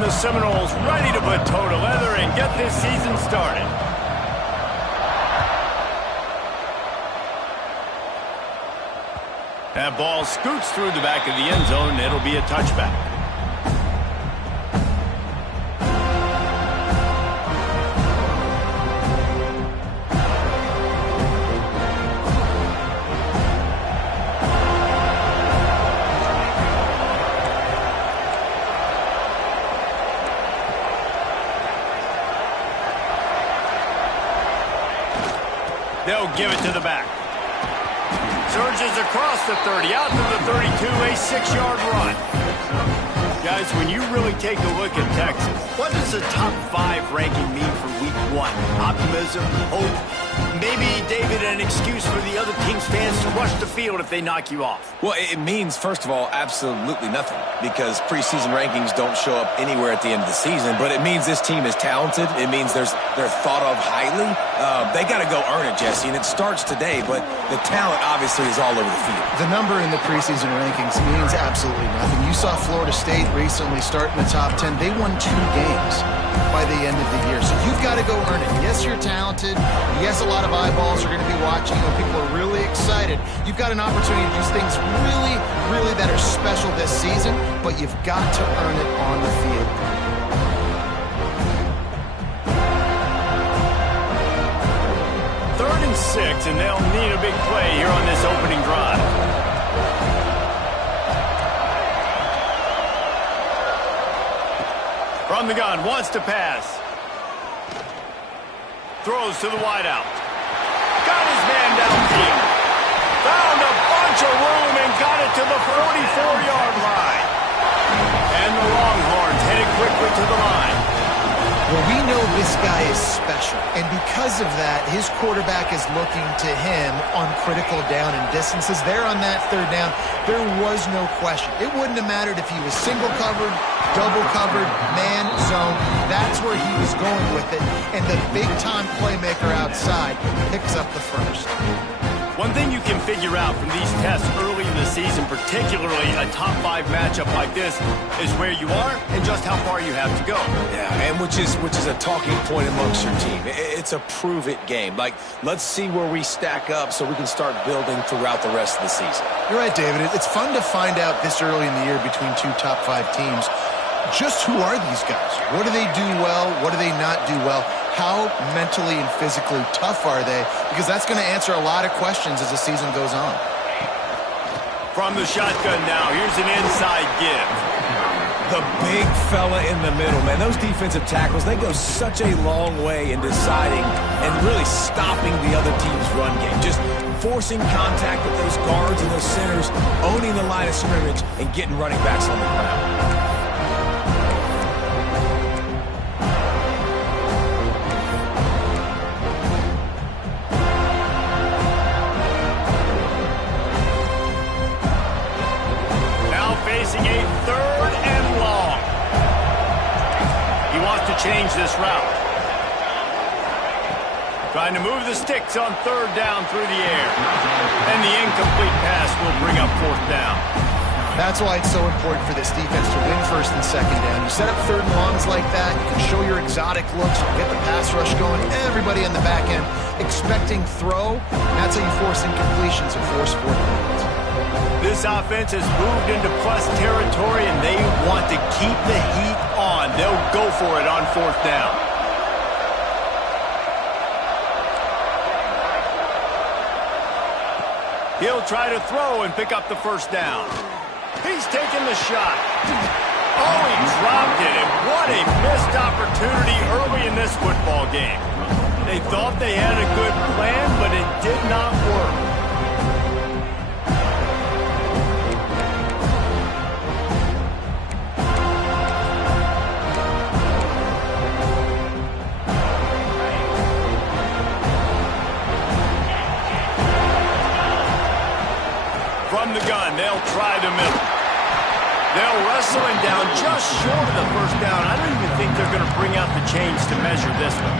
And the Seminoles ready to put toe to leather and get this season started. That ball scoots through the back of the end zone, and it'll be a touchback. They'll give it to the back. Surges across the 30, out to the 32, a 6-yard run. Guys, when you really take a look at Texas, what does the top 5 ranking mean for week 1? Optimism, hope, maybe, David, an excuse for the other team's fans to rush the field if they knock you off? Well, it means, first of all, absolutely nothing, because preseason rankings don't show up anywhere at the end of the season, but it means this team is talented. It means they're thought of highly. They got to go earn it, Jesse, and it starts today, but the talent obviously is all over the field. The number in the preseason rankings means absolutely nothing. You saw Florida State recently start in the top 10. They won 2 games by the end of the year, so you've got to go earn it. Yes, you're talented. Yes, a lot of eyeballs are going to be watching you, and people are really excited. You've got an opportunity to do things really, really that are special this season, but you've got to earn it on the field. Third and 6, and they'll need a big play here on this opening drive. From the gun, wants to pass. Throws to the wideout. Got his man downfield. Found a bunch of room and got it to the 44-yard line. And the Longhorns headed quickly to the line. Well, we know this guy is special, and because of that, his quarterback is looking to him on critical down and distances. There on that 3rd down, there was no question. It wouldn't have mattered if he was single covered, double covered, man, zone. That's where he was going with it, and the big-time playmaker outside picks up the first. One thing you can figure out from these tests early in the season, particularly a top 5 matchup like this, is where you are and just how far you have to go. Yeah, and which is a talking point amongst your team. It's a prove-it game. Like, let's see where we stack up so we can start building throughout the rest of the season. You're right, David. It's fun to find out this early in the year between 2 top 5 teams. Just who are these guys? What do they do well? What do they not do well? How mentally and physically tough are they? Because that's going to answer a lot of questions as the season goes on. From the shotgun now, here's an inside give. The big fella in the middle, man. Those defensive tackles, they go such a long way in deciding and really stopping the other team's run game. Just forcing contact with those guards and those centers, owning the line of scrimmage, and getting running backs on the ground. Facing a 3rd and long. He wants to change this route. Trying to move the sticks on 3rd down through the air. And the incomplete pass will bring up 4th down. That's why it's so important for this defense to win 1st and 2nd down. You set up 3rd and longs like that, you can show your exotic looks, you can get the pass rush going, everybody in the back end expecting throw. That's how you force incompletions and force 4th downs. This offense has moved into plus territory, and they want to keep the heat on. They'll go for it on 4th down. He'll try to throw and pick up the 1st down. He's taking the shot. Oh, he dropped it, and what a missed opportunity early in this football game. They thought they had a good plan, but it did not work. From the gun, they'll try the middle. They'll wrestle him down just short of the 1st down. I don't even think they're going to bring out the chains to measure this one.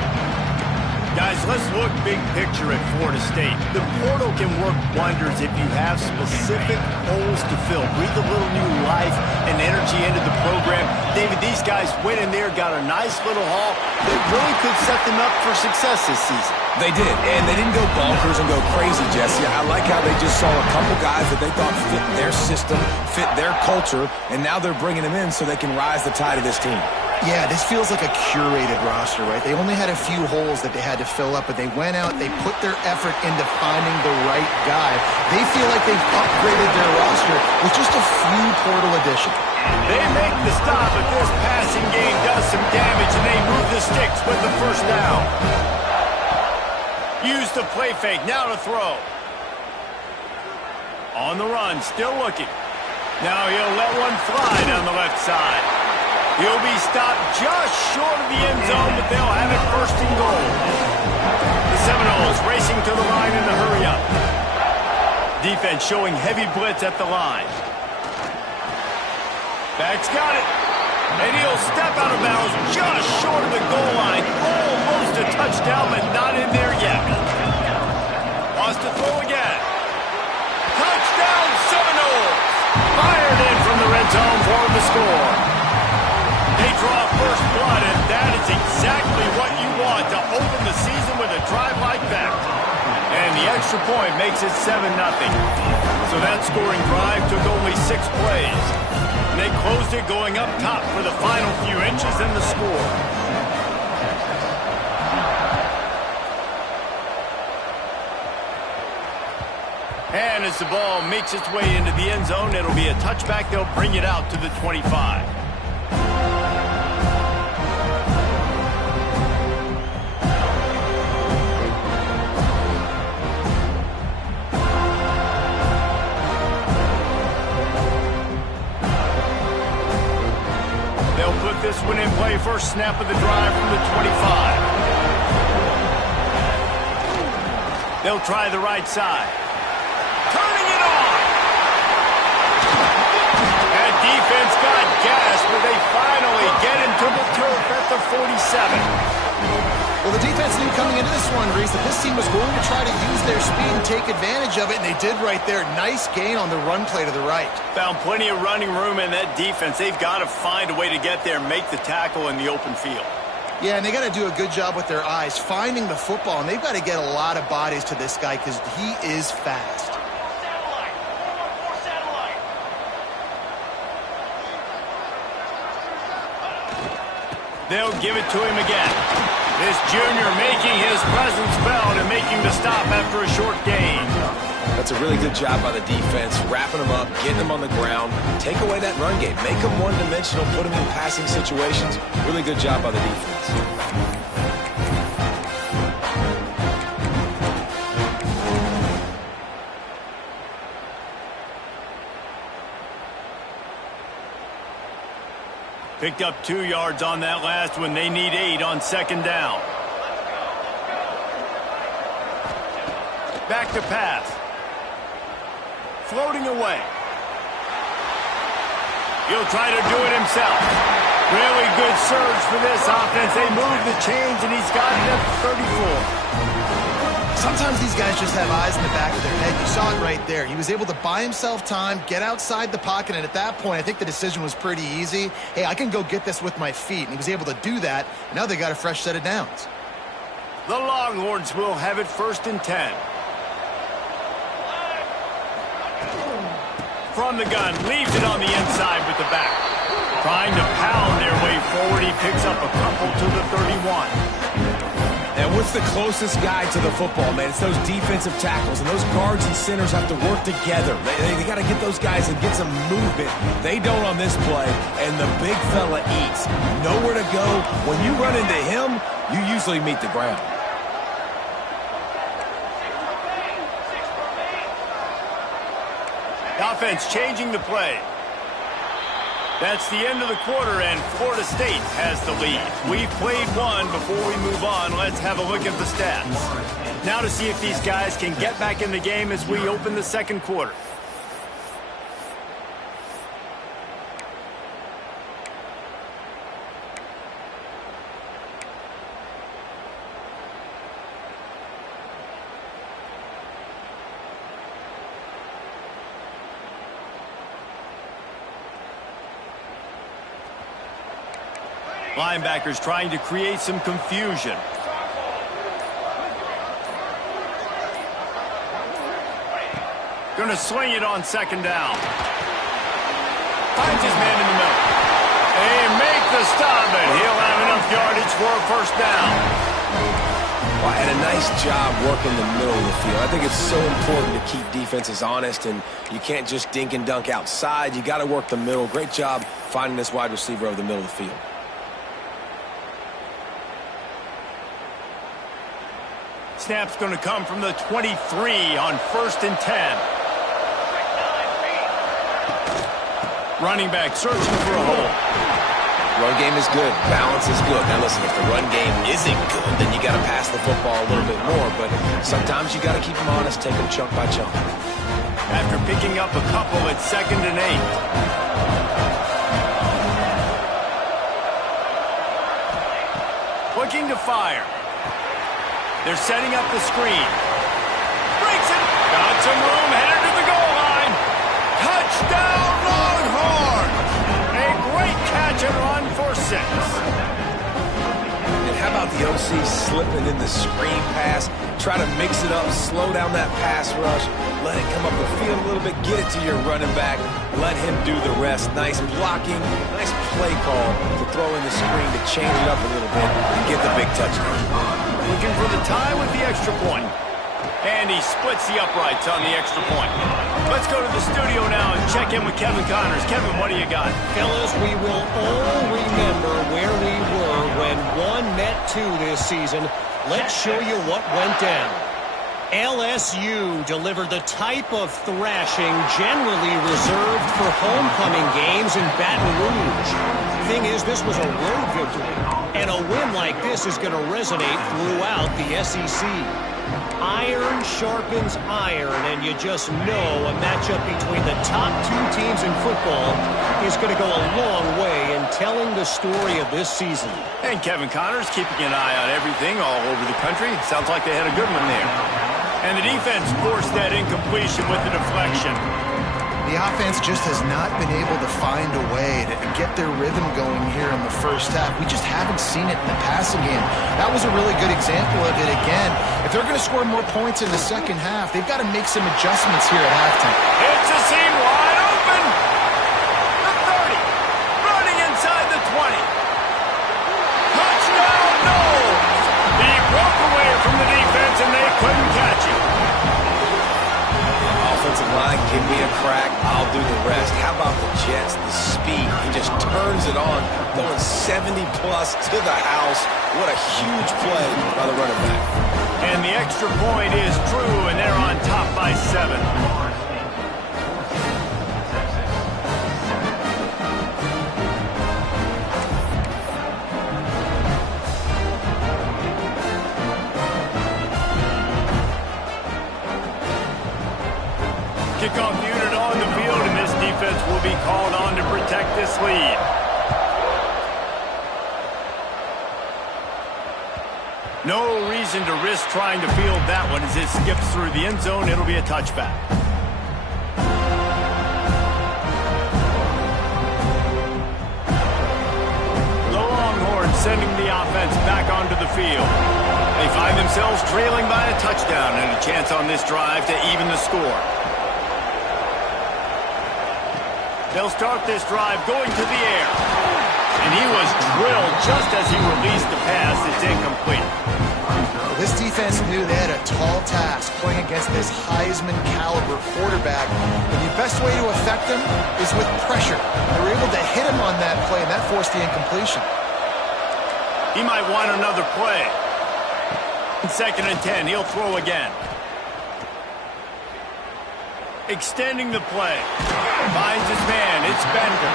Guys, let's look big picture at Florida State. The portal can work wonders if you have specific holes to fill. Breathe a little new life and energy into the program. David, these guys went in there, got a nice little haul that really could set them up for success this season. They did, and they didn't go bonkers and go crazy, Jesse. I like how they just saw a couple guys that they thought fit their system, fit their culture, and now they're bringing them in so they can rise the tide of this team. Yeah, this feels like a curated roster, right? They only had a few holes that they had to fill up, but they went out, they put their effort into finding the right guy. They feel like they've upgraded their roster with just a few portal additions. They make the stop, but this passing game does some damage, and they move the sticks with the first down. Use the play fake, now to throw. On the run, still looking. Now he'll let one fly down the left side. He'll be stopped just short of the end zone, but they'll have it first and goal. The Seminoles racing to the line in the hurry-up. Defense showing heavy blitz at the line. Back's got it. And he'll step out of bounds just short of the goal line. Almost a touchdown, but not in there yet. Wants to throw again. Touchdown, Seminoles! Fired in from the red zone for the score. They draw first blood, and that is exactly what you want to open the season with a drive like that. And the extra point makes it 7-0. So that scoring drive took only 6 plays. And they closed it going up top for the final few inches in the score. And as the ball makes its way into the end zone, it'll be a touchback. They'll bring it out to the 25. They'll put this one in play. First snap of the drive from the 25. They'll try the right side. Turning it on! That defense got gas, but they finally get him to the turf at the 47. Well, the defense knew coming into this one, Reese, that this team was going to try to use their speed and take advantage of it, and they did right there. Nice gain on the run play to the right. Found plenty of running room in that defense. They've got to find a way to get there and make the tackle in the open field. Yeah, and they got to do a good job with their eyes, finding the football, and they've got to get a lot of bodies to this guy because he is fast. They'll give it to him again. This junior making his presence felt and making the stop after a short gain. That's a really good job by the defense, wrapping them up, getting them on the ground, take away that run game, make them one-dimensional, put them in passing situations. Really good job by the defense. Picked up 2 yards on that last one. They need 8 on second down. Back to pass. Floating away. He'll try to do it himself. Really good surge for this offense. They move the chains, and he's got it at the 34. Sometimes these guys just have eyes in the back of their head. You saw it right there. He was able to buy himself time, get outside the pocket, and at that point, I think the decision was pretty easy. Hey, I can go get this with my feet, and he was able to do that. Now they got a fresh set of downs. The Longhorns will have it first and 10. From the gun, leaves it on the inside with the back. Trying to pound their way forward, he picks up a couple to the 31. And what's the closest guy to the football, man? It's those defensive tackles, and those guards and centers have to work together. They got to get those guys and get some movement. They don't on this play, and the big fella eats. Nowhere to go. When you run into him, you usually meet the ground. Offense changing the play. That's the end of the quarter, and Florida State has the lead. We've played one. Before we move on, let's have a look at the stats. Now to see if these guys can get back in the game as we open the second quarter. Linebackers trying to create some confusion. Going to swing it on second down. Finds his man in the middle. They make the stop, and he'll have enough yardage for a first down. Well, and a nice job working the middle of the field. I think it's so important to keep defenses honest, and you can't just dink and dunk outside. You got to work the middle. Great job finding this wide receiver over the middle of the field. Snap's going to come from the 23 on 1st and 10. Running back searching for a hole. Run game is good. Balance is good. Now listen, if the run game isn't good, then you got to pass the football a little bit more. But sometimes you got to keep them honest, take them chunk by chunk. After picking up a couple at 2nd and 8. Looking to fire. They're setting up the screen. Breaks it. Got some room. Headed to the goal line. Touchdown Longhorns. A great catch and run for 6. And how about the OC slipping in the screen pass? Try to mix it up, slow down that pass rush, let it come up the field a little bit, get it to your running back, let him do the rest. Nice blocking, nice play call to throw in the screen to change it up a little bit and get the big touchdown. Looking for the tie with the extra point. And he splits the uprights on the extra point. Let's go to the studio now and check in with Kevin Connors. Kevin, what do you got? Fellas, we will all remember where we were when 1 met 2 this season. Let's show you what went down. LSU delivered the type of thrashing generally reserved for homecoming games in Baton Rouge. Thing is, this was a road victory, and a win like this is going to resonate throughout the SEC. Iron sharpens iron, and you just know a matchup between the top 2 teams in football is going to go a long way in telling the story of this season. And Kevin Connors keeping an eye on everything all over the country. Sounds like they had a good one there. And the defense forced that incompletion with the deflection. The offense just has not been able to find a way to get their rhythm going here in the first half. We just haven't seen it in the passing game. That was a really good example of it again. If they're going to score more points in the second half, they've got to make some adjustments here at halftime. It's a seam wide open. The 30. Running inside the 20. Touchdown, Knowles. He broke away from the defense and they couldn't catch him. Offensive line, give me a crack, I'll do the rest. How about the Jets, the speed? He just turns it on, going 70-plus to the house. What a huge play by the running back. And the extra point is true, and they're on top by 7. Kickoff unit on the field, and this defense will be called on to protect this lead. No reason to risk trying to field that one as it skips through the end zone. It'll be a touchback. The Longhorns sending the offense back onto the field. They find themselves trailing by a touchdown and a chance on this drive to even the score. They'll start this drive going to the air. And he was drilled just as he released the pass. It's incomplete. This defense knew they had a tall task playing against this Heisman-caliber quarterback. And the best way to affect him is with pressure. They were able to hit him on that play, and that forced the incompletion. He might want another play. 2nd and 10, he'll throw again. Extending the play. Finds his man. It's Bender.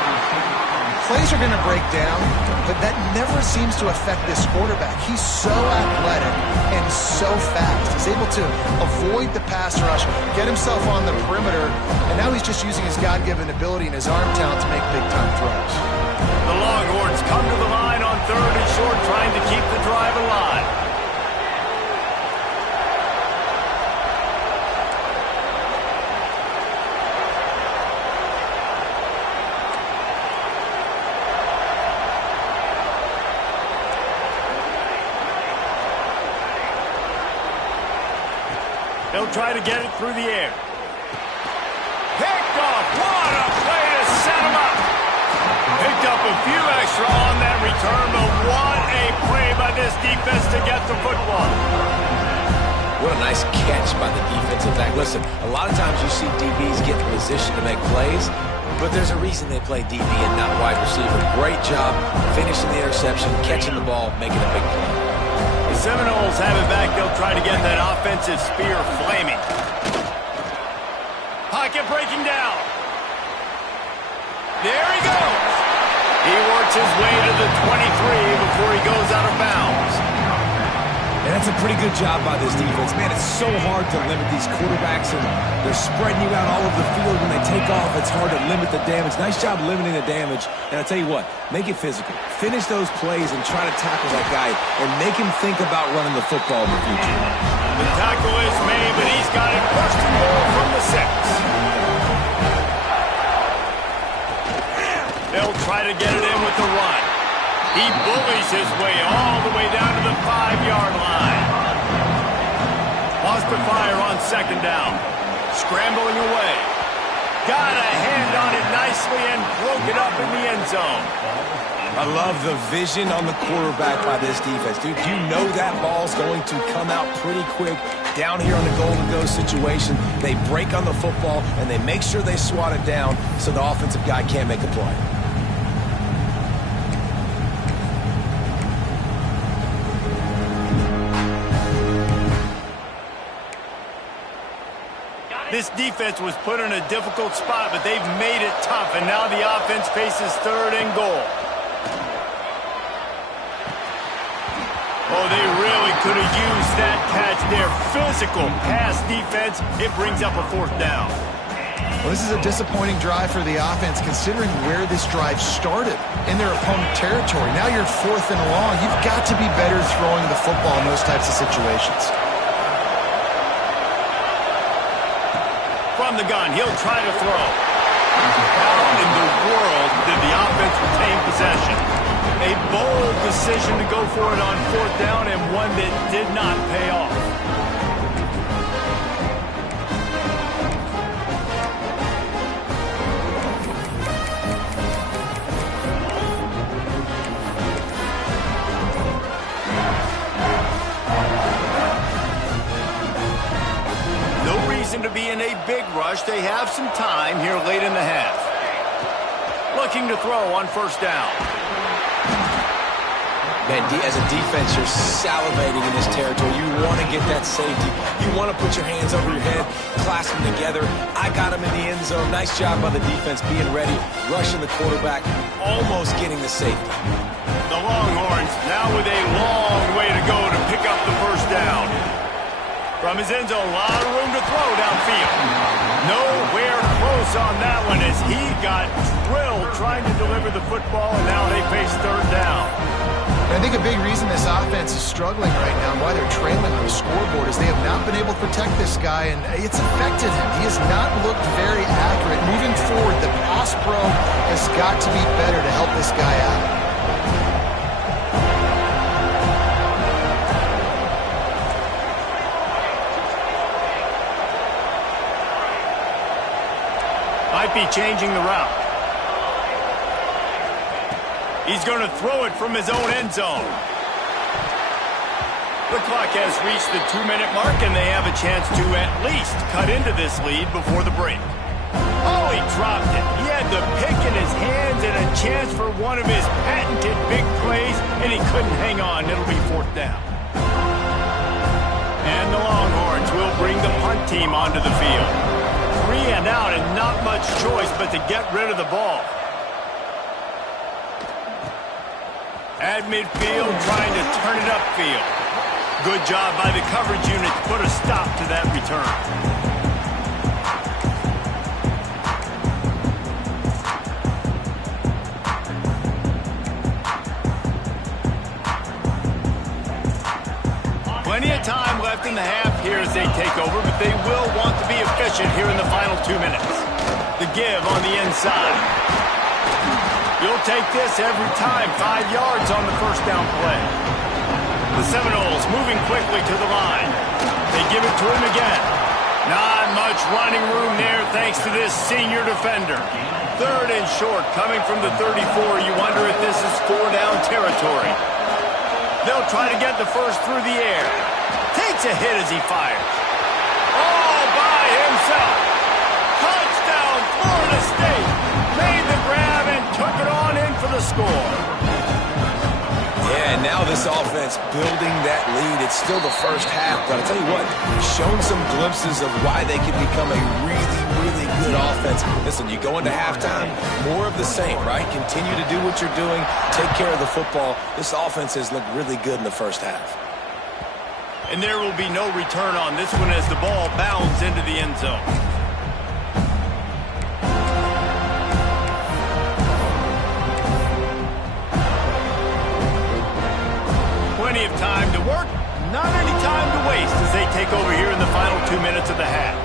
Plays are going to break down, but that never seems to affect this quarterback. He's so athletic and so fast. He's able to avoid the pass rush, get himself on the perimeter, and now he's just using his God-given ability and his arm talent to make big-time throws. The Longhorns come to the line on 3rd and short, trying to keep the drive alive. They'll try to get it through the air. Picked off. What a play to set him up. Picked up a few extra on that return, but what a play by this defense to get the football. What a nice catch by the defensive back. Listen, a lot of times you see DBs get in position to make plays, but there's a reason they play DB and not wide receiver. Great job finishing the interception, catching the ball, making a big play. The Seminoles have it back. They'll try to get that offensive spear flaming. Pocket breaking down. There he goes. He works his way to the 23 before he goes out of bounds. And that's a pretty good job by this defense. Man, it's so hard to limit these quarterbacks, and they're spreading you out all over the field. When they take off, it's hard to limit the damage. Nice job limiting the damage. And I'll tell you what, make it physical. Finish those plays and try to tackle that guy and make him think about running the football in the future. The tackle is made, but he's got it first and goal from the 6. They'll try to get it in with the run. He bullies his way all the way down to the 5-yard line. Lost to fire on 2nd down. Scrambling away. Got a hand on it nicely and broke it up in the end zone. I love the vision on the quarterback by this defense. Dude, you know that ball's going to come out pretty quick. Down here on the goal-to-go situation, they break on the football, and they make sure they swat it down so the offensive guy can't make a play. This defense was put in a difficult spot, but they've made it tough, and now the offense faces 3rd and goal. Oh, they really could have used that catch there. Physical pass defense. It brings up a 4th down. Well, this is a disappointing drive for the offense, considering where this drive started in their opponent territory. Now you're 4th and long. You've got to be better throwing the football in those types of situations. From the gun, he'll try to throw. How in the world did the offense retain possession? A bold decision to go for it on 4th down, and one that did not pay off. To be in a big rush. They have some time here late in the half. Looking to throw on 1st down. Man, as a defense, you're salivating in this territory. You want to get that safety. You want to put your hands over your head, clasp them together. I got him in the end zone. Nice job by the defense being ready, rushing the quarterback, almost getting the safety. The Longhorns now with a long way to go to pick up the 1st down. From his end zone, a lot of room to throw downfield. Nowhere close on that one as he got drilled trying to deliver the football, and now they face 3rd down. I think a big reason this offense is struggling right now and why they're trailing on the scoreboard is they have not been able to protect this guy, and it's affected him. He has not looked very accurate. Moving forward, the pass pro has got to be better to help this guy out. Might be changing the route. He's going to throw it from his own end zone. The clock has reached the 2-minute mark, and they have a chance to at least cut into this lead before the break. Oh, he dropped it. He had the pick in his hands and a chance for one of his patented big plays, and he couldn't hang on. It'll be 4th down. And the Longhorns will bring the punt team onto the field. 3 and out, and not much choice but to get rid of the ball. At midfield, trying to turn it upfield. Good job by the coverage unit to put a stop to that return. Plenty of time left in the half here as they take over, but they will want to be efficient here in the final 2 minutes. The give on the inside. You'll take this every time. 5 yards on the 1st down play. The Seminoles moving quickly to the line. They give it to him again. Not much running room there thanks to this senior defender. 3rd and short coming from the 34. You wonder if this is 4-down territory. They'll try to get the first through the air. Takes a hit as he fires. All by himself. Touchdown, Florida State. Made the grab and took it on in for the score. Yeah, and now this offense building that lead. It's still the first half, but I'll tell you what, shown some glimpses of why they can become a really, really good offense. Listen, you go into halftime, more of the same, right? Continue to do what you're doing, take care of the football. This offense has looked really good in the first half. And there will be no return on this one as the ball bounds into the end zone. Plenty of time to work, not any time to waste as they take over here in the final 2 minutes of the half.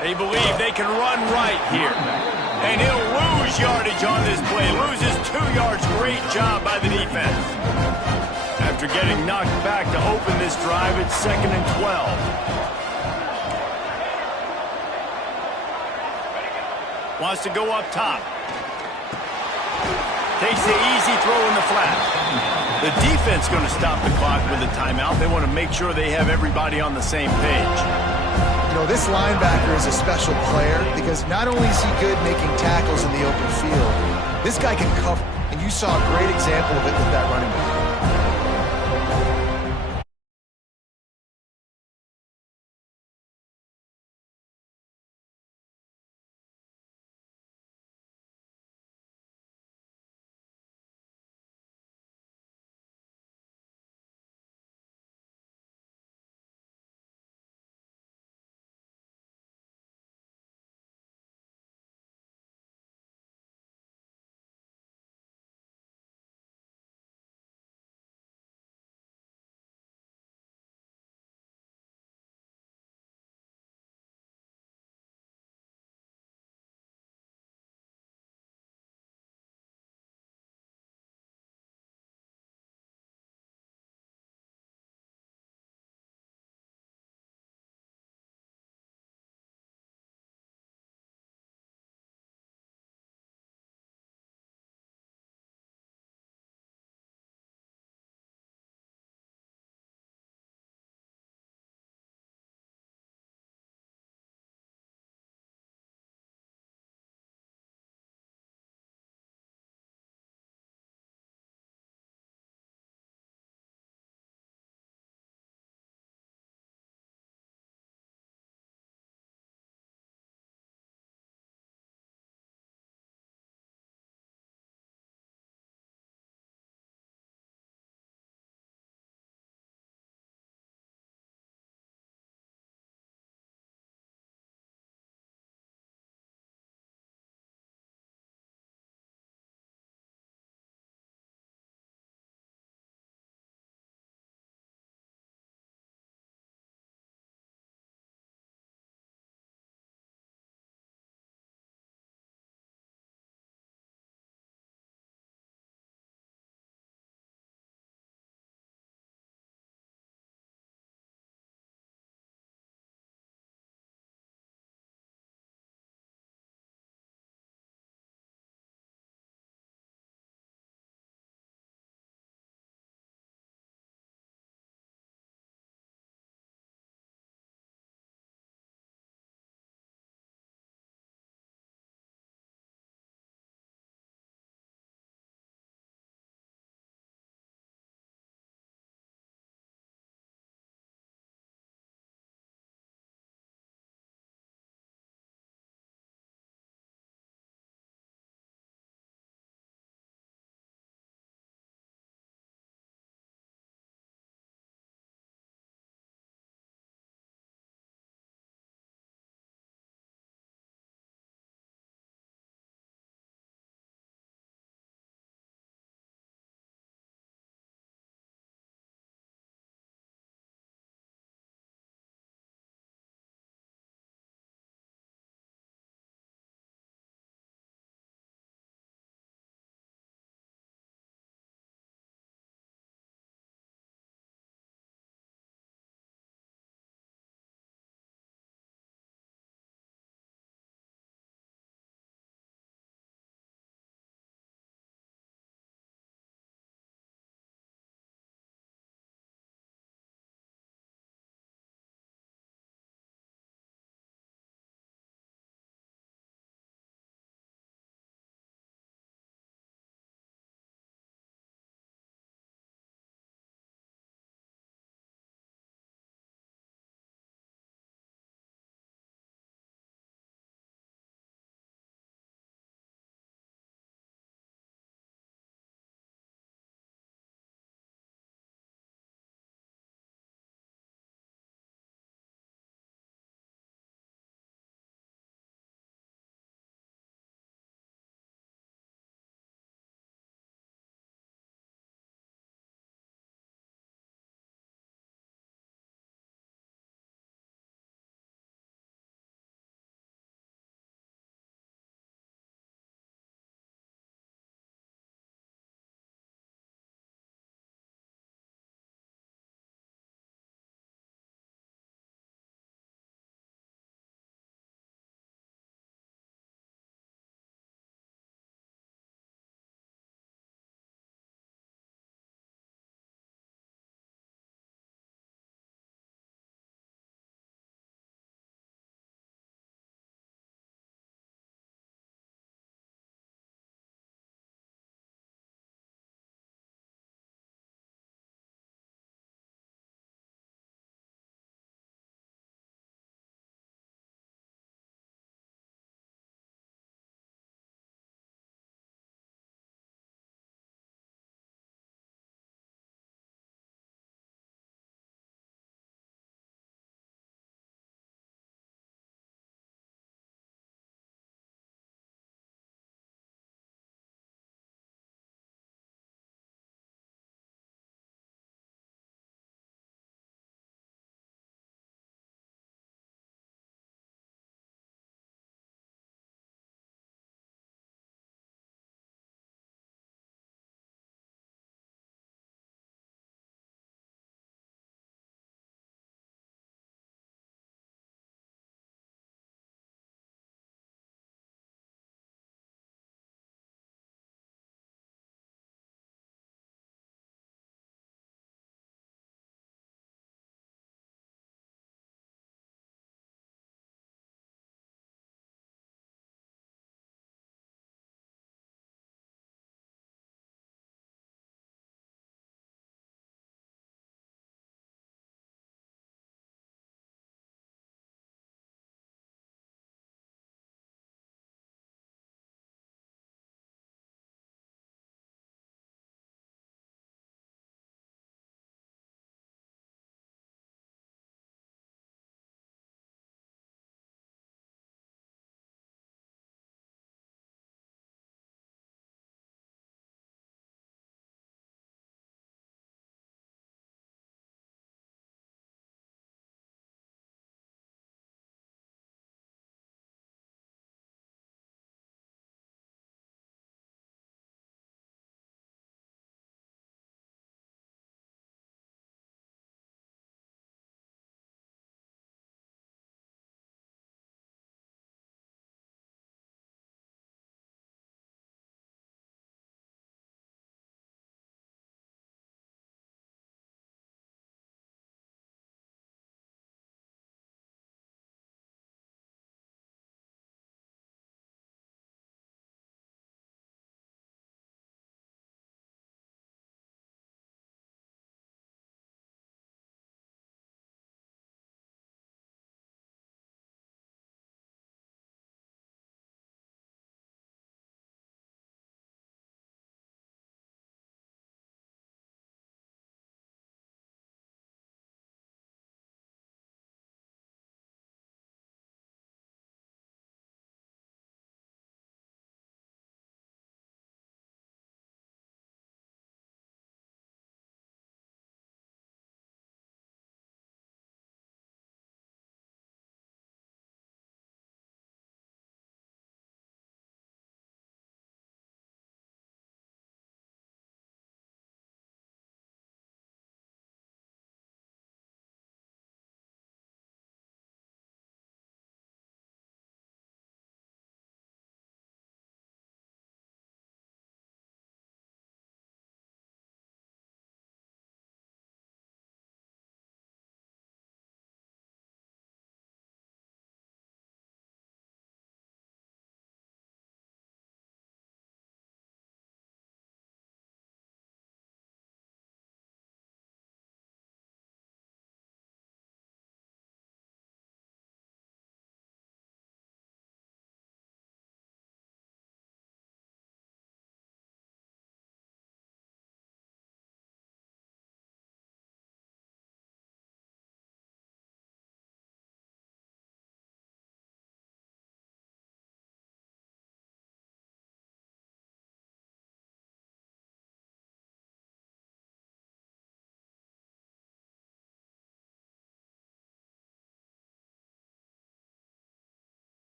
They believe they can run right here. And he'll lose yardage on this play. Loses 2 yards. Great job by the defense. After getting knocked back to open this drive, it's 2nd and 12. Wants to go up top. Takes the easy throw in the flat. The defense going to stop the clock with a timeout. They want to make sure they have everybody on the same page. You know, this linebacker is a special player because not only is he good making tackles in the open field, this guy can cover. And you saw a great example of it with that running back.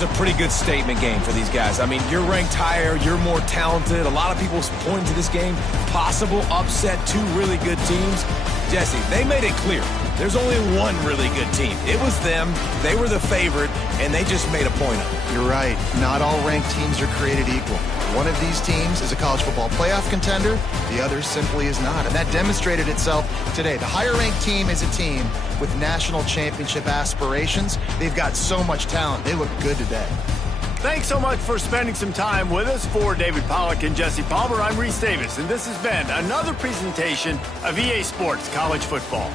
It's a pretty good statement game for these guys. I mean, you're ranked higher, you're more talented. A lot of people pointing to this game, possible upset, two really good teams. Jesse, they made it clear. There's only one really good team. It was them. They were the favorite, and they just made a point of it. You're right. Not all ranked teams are created equal. One of these teams is a college football playoff contender. The other simply is not. And that demonstrated itself today. The higher-ranked team is a team with national championship aspirations. They've got so much talent. They look good today. Thanks so much for spending some time with us. For David Pollack and Jesse Palmer, I'm Reese Davis, and this has been another presentation of EA Sports College Football.